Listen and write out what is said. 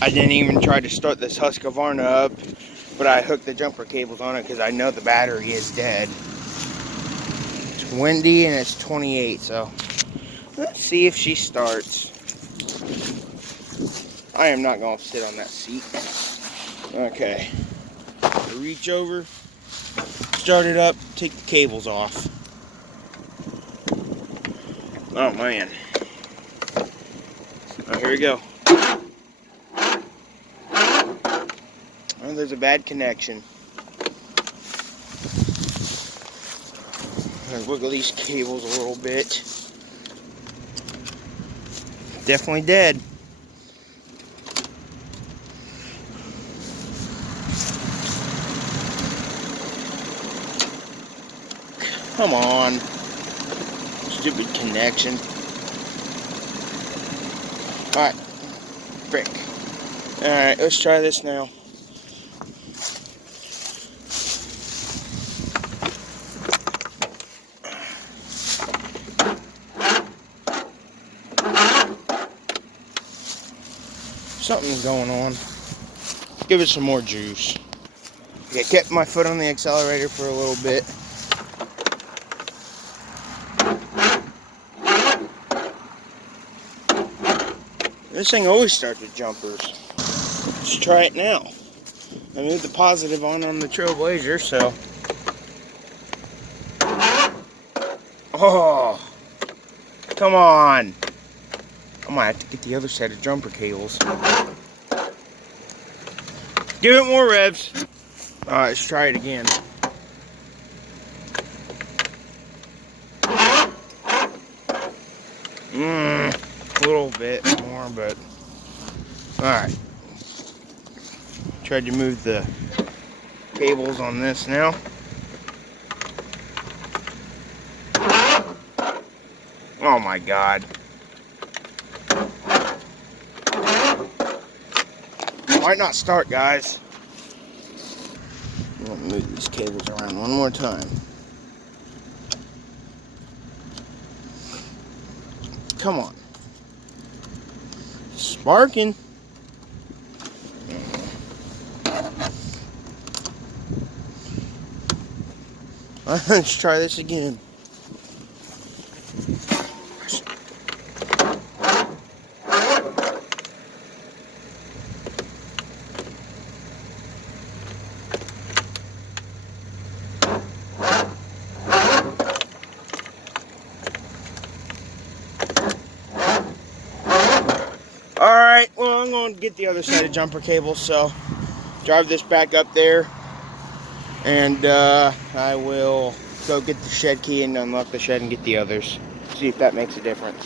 I didn't even try to start this Husqvarna up, but I hooked the jumper cables on it because I know the battery is dead. It's windy and it's 28, so let's see if she starts. I am not going to sit on that seat. Okay. Reach over, start it up, take the cables off. Oh man. Oh, here we go. Oh, there's a bad connection. Let's wiggle these cables a little bit. Definitely dead. Come on. Stupid connection. Alright. Frick. Alright, let's try this now. Something's going on. Give it some more juice. Okay, kept my foot on the accelerator for a little bit. This thing always starts with jumpers. Let's try it now. I moved the positive on the Trailblazer, so. Oh, come on. I might have to get the other set of jumper cables. Give it more revs. Alright, let's try it again. A little bit more, but alright. Tried to move the cables on this now. Oh my God. Might not start, guys. I'm gonna move these cables around one more time. Come on. Sparking. Let's try this again. Alright, well, I'm going to get the other set of jumper cables, so drive this back up there, and I will go get the shed key and unlock the shed and get the others. See if that makes a difference.